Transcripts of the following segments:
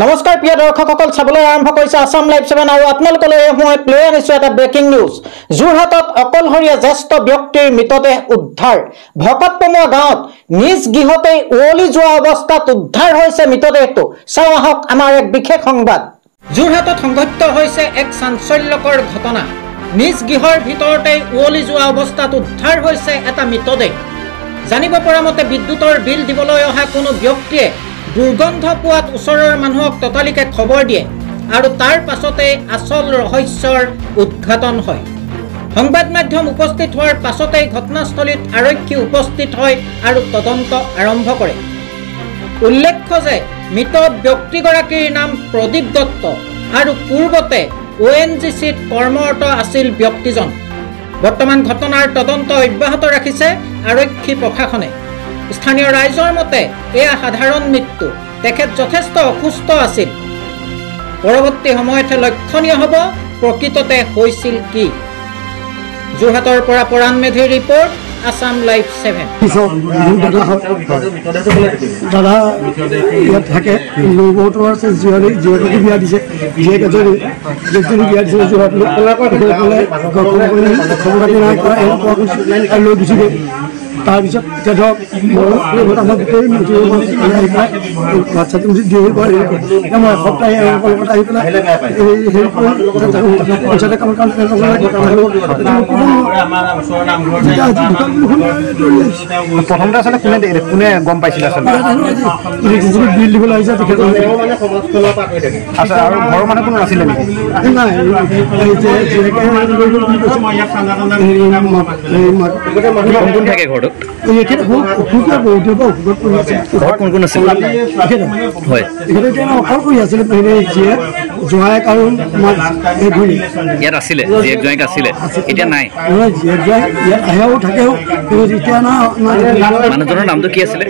নমস্কাৰ প্ৰিয় দৰ্শকসকল চাবলৈ আৰম্ভ কৰিছে আসাম লাইভ 7 আৰু আপোনালোকলৈ মই প্লে আনিছো এটা ব্ৰেকিং নিউজ যোৰহাটত অকলহৰীয়া জ্যেষ্ঠ ব্যক্তিৰ মৃতদেহ উদ্ধাৰ ভকতপমুৱা গাঁৱত নিজ গৃহতে ওলি যোৱা অৱস্থাত উদ্ধাৰ হৈছে মৃতদেহটো চাও আহক আমাৰ এক বিশেষ সংবাদ যোৰহাটত সংঘটিত হৈছে এক চাঞ্চল্যকৰ ঘটনা নিজ গৃহৰ ভিতৰতে ওলি যোৱা অৱস্থাত উদ্ধাৰ হৈছে এটা মৃতদেহ জানিব পৰা মতে বিদ্যুতৰ বিল দিবলৈ অহা কোনো ব্যক্তিয়ে দুৰ্গন্ধ পোৱাত ওচৰৰ মানুহক ততালিকে খবৰ দিয়ে আৰু তাৰ পাছতে আসল ৰহস্যৰ উদ্ঘাটন হয় সংবাদ মাধ্যম উপস্থিত হোৱাৰ পাছতে ঘটনাস্থলীত আৰক্ষী উপস্থিত হয় আৰু তদন্ত আৰম্ভ কৰে উল্লেখ্য যে মৃত ব্যক্তিগৰাকীৰ নাম প্ৰদীপ দত্ত আৰু পূৰ্বতে ONGCত কৰ্মৰত আছিল ব্যক্তিজন বৰ্তমান ঘটনাৰ তদন্ত অব্যাহত ৰাখিছে আৰক্ষী প্ৰশাসনে স্থানীয় ৰাইজৰ মতে এয়া সাধাৰণ মৃত্যু তেখেত যথেষ্ট অসুস্থ আছিল পৰৱৰ্তী সময়তে লক্ষণীয় হ'ব প্ৰকৃততে হৈছিল কি যোৰহাটৰ পৰা পৰাণ মেধিৰ ৰিপৰ্ট আসাম লাইভ 7 দাদা ইয়াত থাকে বহুতো আছে জীৱানীক বিয়া দিছে জীয়েক এজনী বিয়া দিছে যোৰহাট লৈ গুচি গ'ল তাৰপিছত এতিয়া ধৰক আমাৰ গোটেই বাচ্ছাটো দিয়ে মই এসপ্তাহ লগত আহি পেলাই পইচাতে কাম প্ৰথমতে আচলতে কোনে গম পাইছিলে আচলতে বিল দিবলৈ আহিছে তেখেত আচ্ছা আৰু ঘৰৰ মানুহ কোনো নাছিলে নেকি নাই কোন থাকে ঘৰটোত জোঁৱায়েক আৰু ইয়াত আছিলে জীয়েক জোঁৱায়েক আছিলে এতিয়া নাই ইয়াত আহেও থাকেও এতিয়া মানুহজনৰ নামটো কি আছিলে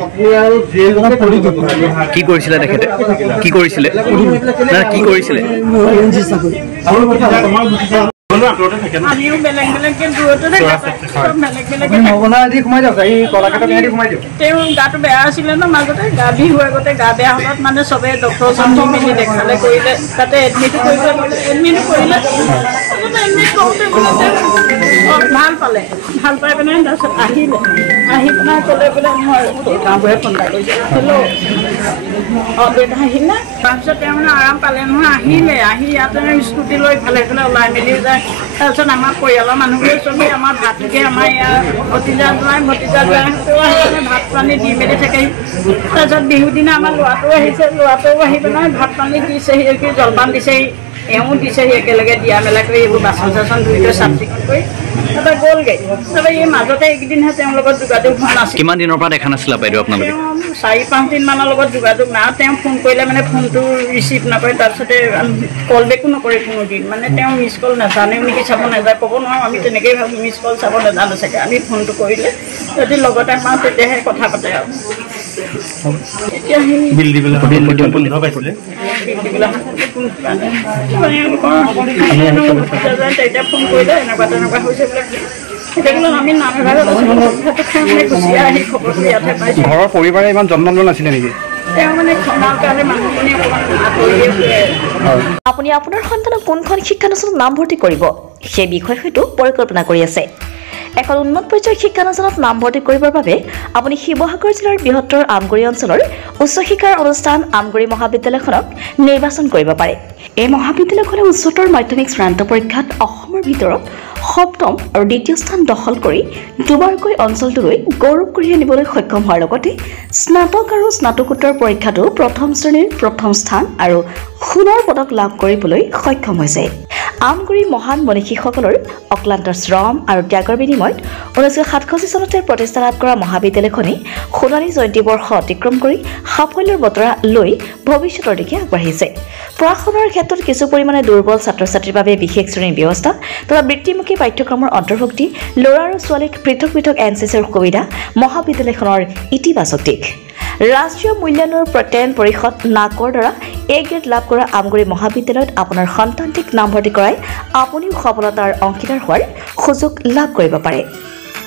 কি কৰিছিলে তেখেতে কি কৰিছিলে কি কৰিছিলে আমিও বেলেগ বেলেগকে দূৰতে তেওঁ গাটো বেয়া আছিলে ন মাজতে গা বিষ হৈ আগতে গা বেয়া হলত মানে চবে ডক্টৰ ওচৰত নি মেলি দেখালে কৰিলে তাতে এডমিটো কৰিলে এডমিট কৰোঁতে ভাল পালে ভাল পাই পিনে তাৰপিছত আহিলে আহি পেলাই ক'লে বোলে মই গাঁওবুঢ়াই ফোন এটা কৰিছে হেল্ল' দেউতা আহিলে তাৰপিছত তেওঁ মানে আৰাম পালে নহয় আহি ইয়াতে স্কুটি লৈ ইফালে ইফালে ওলাই মেলি যায় তাৰপিছত আমাৰ পৰিয়ালৰ মানুহবোৰে চবেই আমাৰ ভাতকে আমাৰ ইয়াৰ ভতিজা জোঁৱাই ভাত পানী দি মেলি থাকেহি তাৰপিছত বিহুৰ দিনা আমাৰ ল'ৰাটোও আহিছে ল'ৰাটোও আহি পেলাই ভাত পানী দিছেহি জলপান দিছেহি এওঁ দিছেহি একেলগে দিয়া মেলা কৰি এইবোৰ বাচন চাচন ধুই লৈ চাফ চিকুণ কৰি তাৰপৰা গ'লগৈ তাৰপৰা এই মাজতে এইকেইদিনহে তেওঁৰ লগত যোগাযোগ হোৱা নাছিল কিমান দিনৰ পৰা দেখা নাছিলে বাইদেউ আপোনালোকে 4-5 দিনমানৰ লগত যোগাযোগ নাই তেওঁ ফোন কৰিলে মানে ফোনটো ৰিচিভ নকৰে তাৰপিছতে কল বেকো নকৰে কোনো দিন মানে তেওঁ মিছ কল নাজানেও নেকি চাব নাযায় ক'ব নোৱাৰোঁ আমি তেনেকৈয়ে ভাবোঁ মিছ কল চাব নাজানো চাগে আমি ফোনটো কৰিলে যদি লগতে পাওঁ তেতিয়াহে কথা পাতে আৰু এতিয়া তেতিয়া ফোন কৰিলে এনেকুৱা তেনেকুৱা হৈছে বোলে আমি ঘৰৰ পৰিবাৰে ইমান যত্ন লোৱা নাছিলে নেকি আপুনি আপোনাৰ সন্তানক কোনখন শিক্ষানুষ্ঠানত নাম ভৰ্তি কৰিব সেই বিষয়ে হয়তো পৰিকল্পনা কৰি আছে এখন উন্নত পৰ্যায়ৰ শিক্ষানুষ্ঠানত নাম ভৰ্তি কৰিবৰ বাবে আপুনি শিৱসাগৰ জিলাৰ বৃহত্তৰ আমগুৰি অঞ্চলৰ উচ্চ শিক্ষাৰ অনুষ্ঠান আমগুৰি মহাবিদ্যালয়খনক নিৰ্বাচন কৰিব পাৰে এই মহাবিদ্যালয়খনে উচ্চতৰ মাধ্যমিক চূড়ান্ত পৰীক্ষাত অসমৰ ভিতৰত সপ্তম আৰু দ্বিতীয় স্থান দখল কৰি দুবাৰকৈ অঞ্চলটোলৈ গৌৰৱ কঢ়িয়াই আনিবলৈ সক্ষম হোৱাৰ লগতে স্নাতক আৰু স্নাতকোত্তৰ পৰীক্ষাতো প্ৰথম শ্ৰেণীৰ প্ৰথম স্থান আৰু সোণৰ পদক লাভ কৰিবলৈ সক্ষম হৈছে আমগুৰি মহান মনীষীসকলৰ অক্লান্ত শ্ৰম আৰু ত্যাগৰ বিনিময়ত 1967 চনতে প্ৰতিষ্ঠা লাভ কৰা মহাবিদ্যালয়খনে সোণালী জয়ন্তী বৰ্ষ অতিক্ৰম কৰি সাফল্যৰ বতৰা লৈ ভৱিষ্যতৰ দিশে আগবাঢ়িছে পঢ়া-শুনাৰ ক্ষেত্ৰত কিছু পৰিমাণে দুৰ্বল ছাত্ৰ-ছাত্ৰীৰ বাবে বিশেষ শ্ৰেণীৰ ব্যৱস্থা তথা বৃত্তিমুখী পাঠ্যক্ৰমৰ অন্তৰ্ভুক্তি ল'ৰা আৰু ছোৱালীক পৃথক পৃথক NCCৰ সুবিধা মহাবিদ্যালয়খনৰ ইতিবাচক দিশ ৰাষ্ট্ৰীয় মূল্যায়নৰ প্ৰত্যয়ন পৰিষদ নাকৰ দ্বাৰা A গ্ৰেড লাভ কৰা আমগুৰি মহাবিদ্যালয়ত আপোনাৰ সন্তানটিক নামভৰ্তি কৰাই আপুনিও সফলতাৰ অংশীদাৰ হোৱাৰ সুযোগ লাভ কৰিব পাৰে